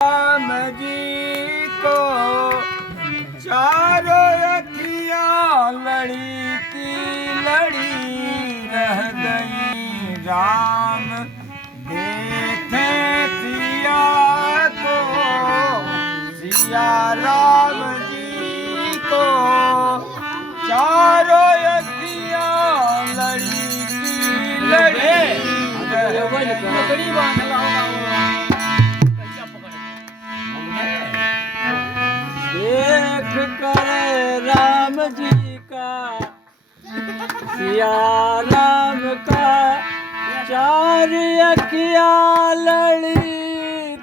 राम जी को चारों अखियाँ लड़ी की लड़ी रह गई। राम देखे सिया को, सिया राम जी को चारों अखियाँ लड़ी की लड़ी रह गई। देख कर राम जी का, सिया राम का चार अखियाँ लड़ी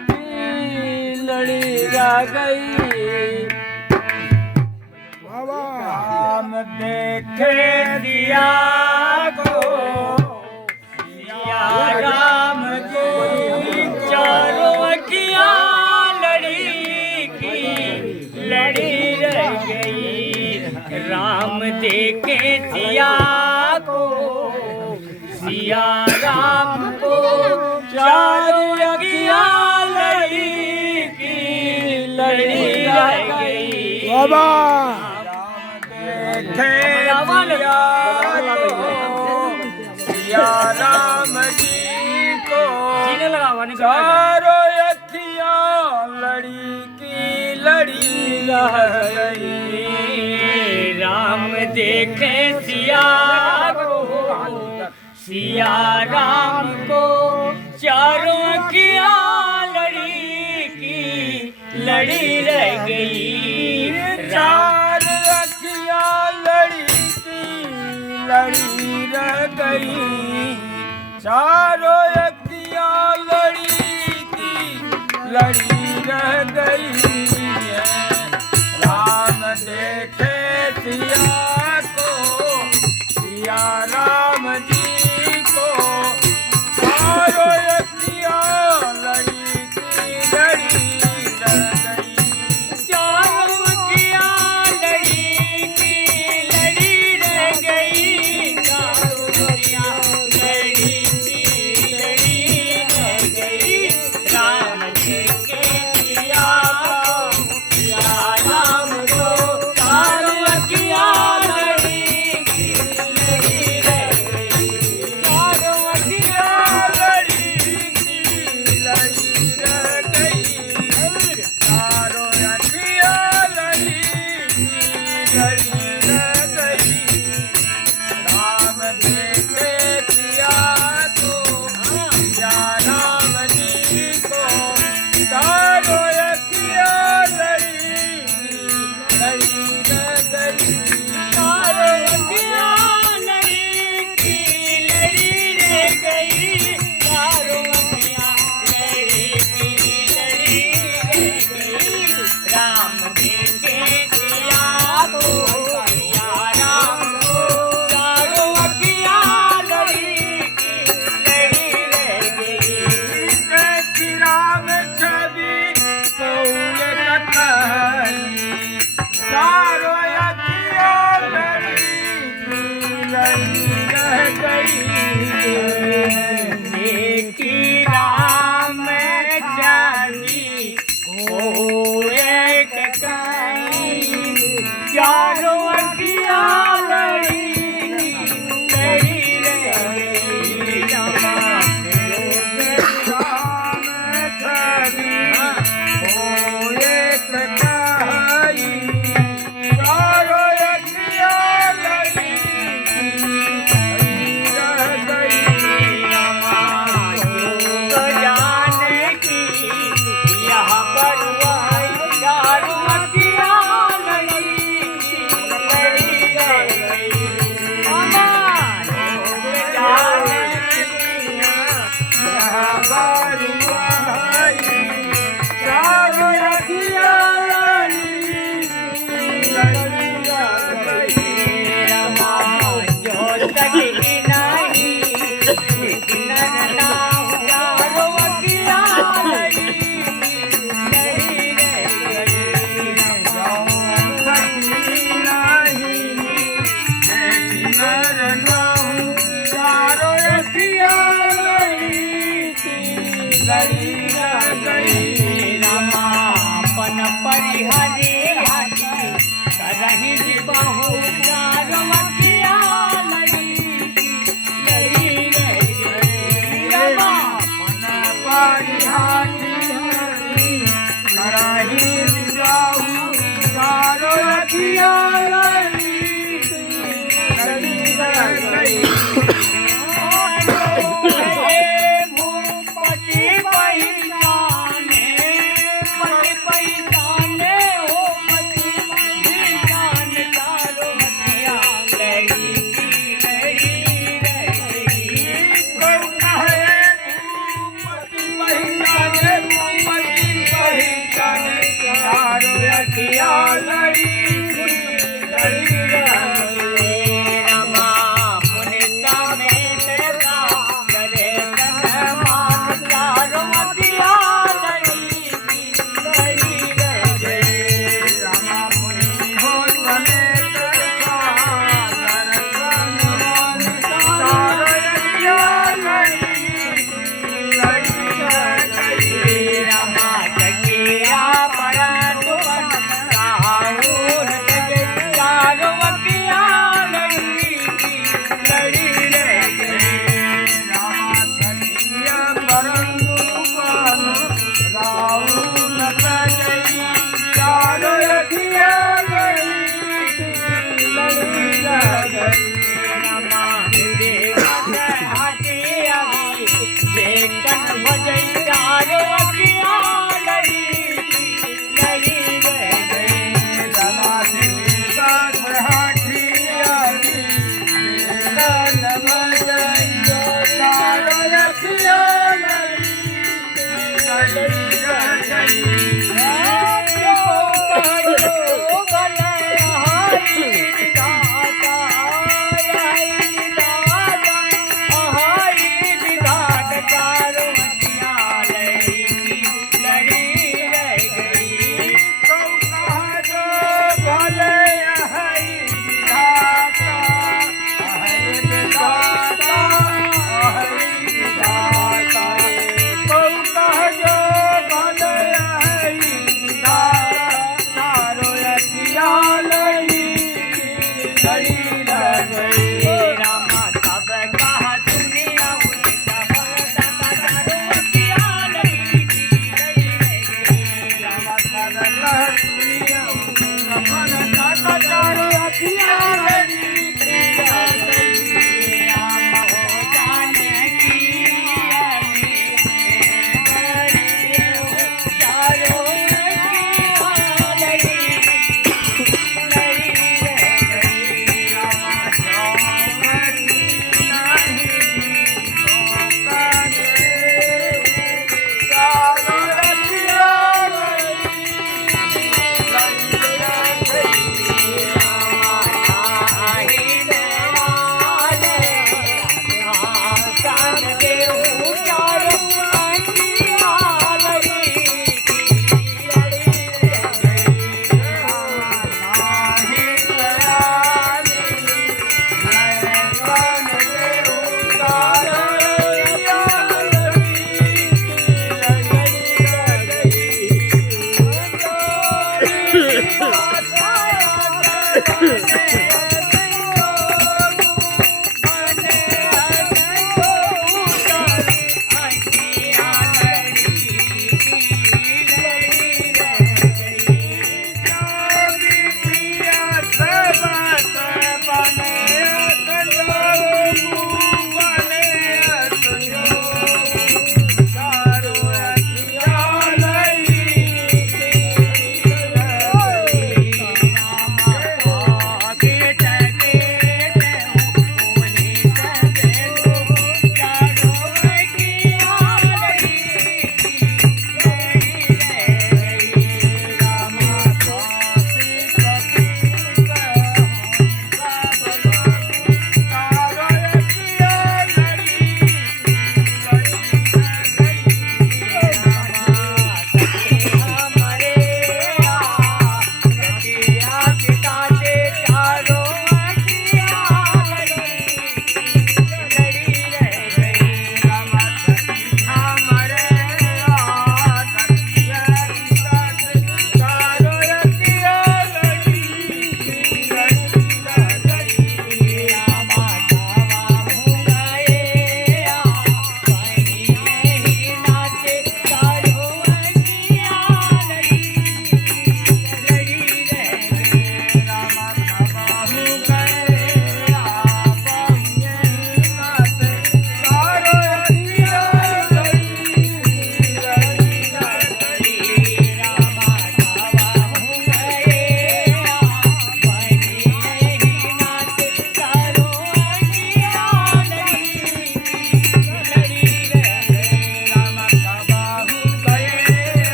थी लड़ी रह गई। राम देखे सिया को, सिया राम जी चारों अखियाँ लड़ी की लड़ी रह गई। राम देखे सिया को, सिया राम को चार अखियाँ लड़ी की लड़ी रह गई। बाबा देखे सिया राम जी को चारों अखियाँ लड़ी की लड़ी रह गई। राम देखे सिया को, सिया राम को चारों अखियाँ लड़ी की लड़ी रह गई। चार अखियाँ लड़ी की लड़ी रह गई। चारों अखियाँ लड़ी की लड़ी रह गई। राम देखे सिया को, सिया राम जी को चारों अखियाँ लड़ी की लड़ी रह गई। चारों अखियाँ लड़ी की लड़ी रह गई। चारों अखियाँ लड़ी की लड़ी रह गई। राम देखे सिया को, सिया राम को चारों अखियाँ